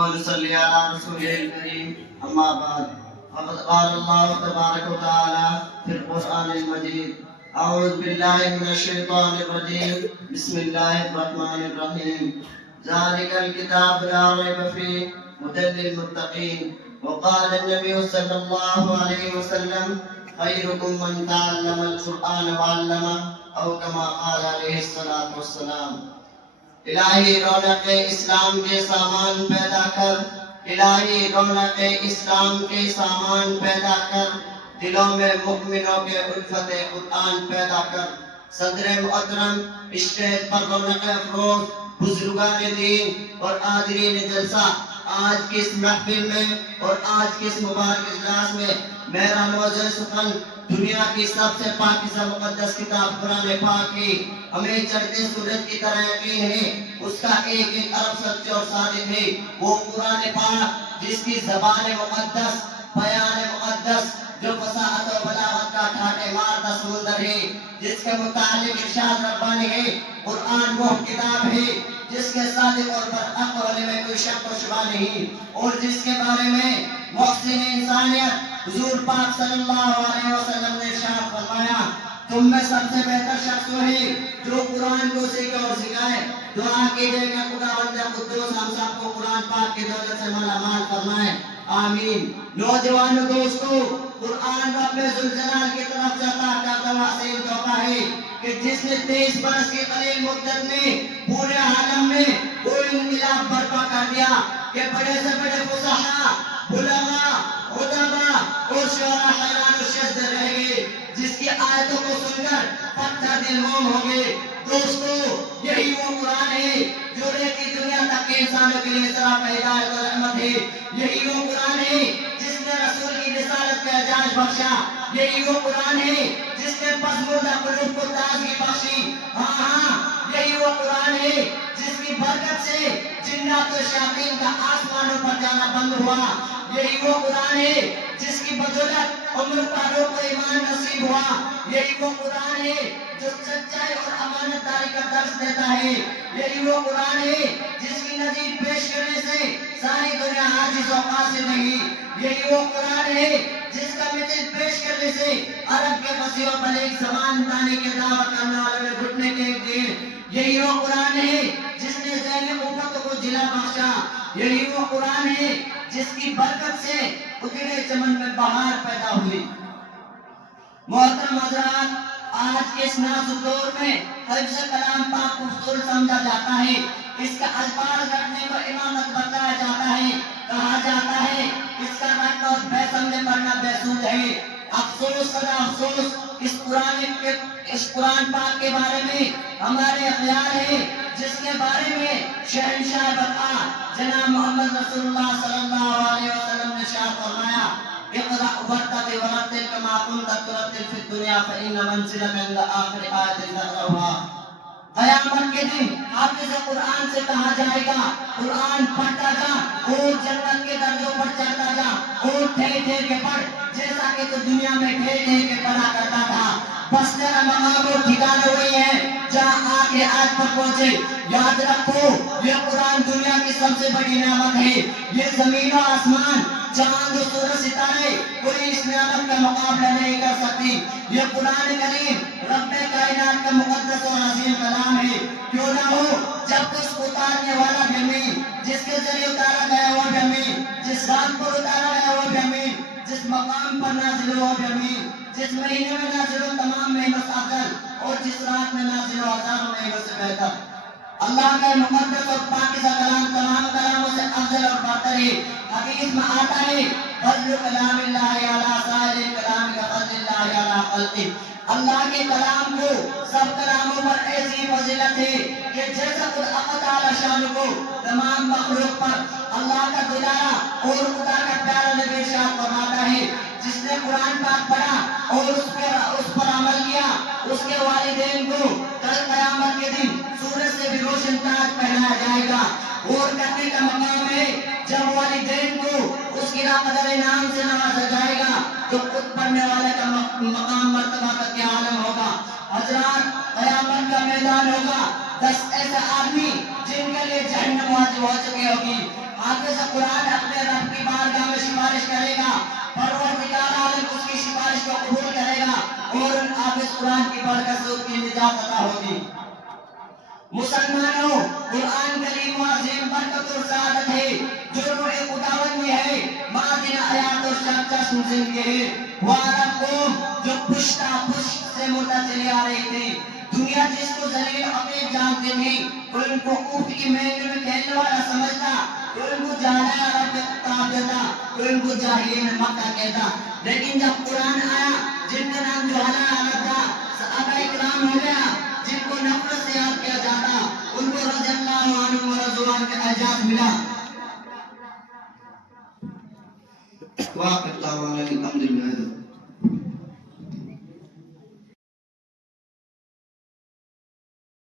ونصلي على رسوله الكريم أما بعد فقد قال الله تبارك وتعالى في القرآن المجيد أعوذ بالله من الشيطان الرجيم بسم الله الرحمن الرحيم ذلك الكتاب لا ريب فيه هدى للمتقين وقال النبي صلى الله عليه وسلم خيركم من تعلم القرآن وعلمه أو كما قال عليه الصلاة والسلام الہی رونق اسلام کے سامان پیدا کر الہی رونق اسلام کے سامان پیدا کر دلوں میں مؤمنوں کے الفت قرآن پیدا کر صدر محترم اسٹیج پر رونق افروز بزرگان دین اور حاضرین جلسہ آج کی اس محفل میں اور آج کی اس مبارک اجلاس میں میرا موضوع سخن دنیا کی سب سے پاکیزہ مقدس کتاب قرآن پاک کی ہمیں چڑھتے سورج کی طرح یقین ہے اس کا ایک ایک عرب سچ اور صادق ہے وہ قرآن پاک جس کی زبان مقدس بیان مقدس جو فصاحت و بلاغت کا ٹھاٹے مارتا سمندر ہے جس کے متعلق ارشاد ربانی ہے قرآن وہ کتاب ہے جس کے صادق اور برحق ہونے میں کوئی شک و شبہ نہیں اور جس کے بارے میں محسن انسانیت حضور پاک صلی اللہ علیہ وسلم نے ارشاد فرمایا تم میں سب سے بہتر شخص وہی جو قرآن کو سیکھے اور سکھائے دعا کیجئے کہ خداوند قدوس ہم سب کو قرآن پاک کی دولت سے مالا مال فرمائے آمین نوجوانوں دوستو قرآن رب ذوالجلال کی طرف سے عطا کردہ وسیع تحفہ ہے کہ جس نے 23 برس کی قلیل مدت میں پورے عالم میں وہ انقلاب برپا کر دیا کہ بڑے سے بڑے فصحاء علماء ادباء اور شعراء حیران و شزد رہ گئے جس کی آیتوں کو سن کر پتھر دل موم ہو گئے دوستو یہی وہ قرآن ہے جو رہتی دنیا تک کے انسانوں کے لیے طرح ہدایت و رحمت ہے یہی وہ قرآن ہے جس نے رسول کی رسالت کا اعزاز بخشا یہی وہ قرآن ہے جس نے پسماندہ قلوب کو تازگی بخشی ہاں یہی وہ قرآن ہے جس کی برکت سے جنات و شیاطین کا آسمانوں پر جانا بند ہوا یہی وہ قرآن ہے جس کی بدولت عمر پاروں کو ایمان نصیب ہوا یہی وہ قرآن ہے جو سچائی اور امانت داری کا درس دیتا ہے یہی وہ قرآن ہے جس کی نظیر پیش کرنے سے ساری دنیا عاجز و قاصر نہیں یہی وہ قرآن ہے جس کا مثل پیش کرنے سے عرب کے فصیح و بلیغ زبان دانی کے دعویٰ کرنے والوں نے گھٹنے ٹیک دیے یہی وہ قرآن ہے جس نے ذہن امت کو جلا بخشا یہی وہ قرآن ہے جس کی برکت سے اجڑے چمن میں بہار پیدا ہوئی محترم حضرات آج کے اس نازک دور میں حفظ کلام پاک خوبصورت سمجھا جاتا ہے اس کا الفاظ رکھنے کو امامت بتایا جاتا ہے کہا جاتا ہے اس کا رکھ اور بے سمجھے پڑھنا بے سود ہے افسوس سدا افسوس اس قرآن پاک کے بارے میں ہمارے خیال ہے جس کے بارے میں شہنشاہ بقا جناب محمد رسول اللہ صلی اللہ علیہ وسلم نے ارشاد فرمایا اقرأ ورتقِ ورتل كما كنت ترتل في الدنيا فإن منزلك عند آخر آية تقرأها قیامت کے دن حافظ قرآن سے کہا جائے گا قرآن پڑھتا جا اور جنت کے درجوں پر چڑھتا جا اور ٹھہر ٹھہر کے پڑھ جیسا کہ تو دنیا میں ٹھہر ٹھہر کے پڑھا کرتا تھا بس تیرا مقام اور ٹھکانہ وہی ہے جہاں آخر آیت پر پہنچے یاد رکھو یہ قرآن دنیا کی سب سے بڑی نعمت ہے یہ زمین و آسمان چاند و سورج ستارے کوئی اس نعمت کا مقابلہ نہیں کر سکتی یہ قرآن کریم رب کائنات کا مقدس اور عظیم کلام ہے کیوں نہ ہو جب اس کو اتارنے والا بھی امین جس کے ذریعے اتارا گیا وہ بھی امین جس ذات پر اتارا گیا وہ بھی امین جس مقام پر نازل ہو وہ بھی امین جس مہینے میں نازل ہو تمام مہینوں سے افضل اور جس رات میں نازل ہو ہزاروں مہینوں سے بہتر اللہ کا مقدس اور پاکیزہ کلام تمام کلاموں سے افضل اور برتر ہے حدیث میں آتا ہے فضل کلام اللہ علی سائر کلام کا فضل اللہ علی خلقہ اللہ کے کلام کو سب کلاموں پر ایسی فضیلت ہے کہ جیسا خود تعالی شان کو تمام مخلوق پر اللہ کا دلارا اور خدا کا پیارا نبی ارشاد فرماتا ہے جس نے قرآن پاک پڑھا اور اس پر عمل کیا اس کے والدین کو کل قیامت کے دن سورج سے بھی روشن تاج پہنایا جائے گا اور کہنے کا مقام ہے جب والدین کو اس کی قدر انعام سے نوازا جائے گا تو خود پڑھنے والے کا مقام مرتبہ تک کے عالم ہوگا حضرات قیامت کا میدان ہوگا 10 ایسے آدمی جن کے لیے جہنم واجب ہو چکی ہوگی حافظ قرآن اپنے رب کی بارگاہ میں سفارش کرے گا، پروردگار عالم اس کی سفارش کو قبول کرے گا اور ان حافظ قرآن کی برکت سے اس کی نجات عطا ہوگی۔ مسلمانوں، قرآن کریم عظیم برکت اور سعادت ہے جو روح خداوند میں ہے، معدن آیات اور شاکہ سنزن کے ہے۔ وہ عرب قوم جو پشتہ پشت سے مدت چلی آ رہی تھی، دنیا جس کو ذلیل حقیر جانتے تھی، وہ ان کو اوٹ کی مہینے میں کھیلنے والا سمجھتا، تو ان کو جاہل عرب میں خطاب دیتا، تو ان کو جاہلین مکہ کہتا۔ لیکن جب قرآن آیا، جن کا نام جوہلا عرب تھا، صحابہ اکرام ہو گیا، جن کو نفرت سے یاد کیا جاتا، ان کو رضی اللہ عنہ و رضوان کا اعزاز ملا۔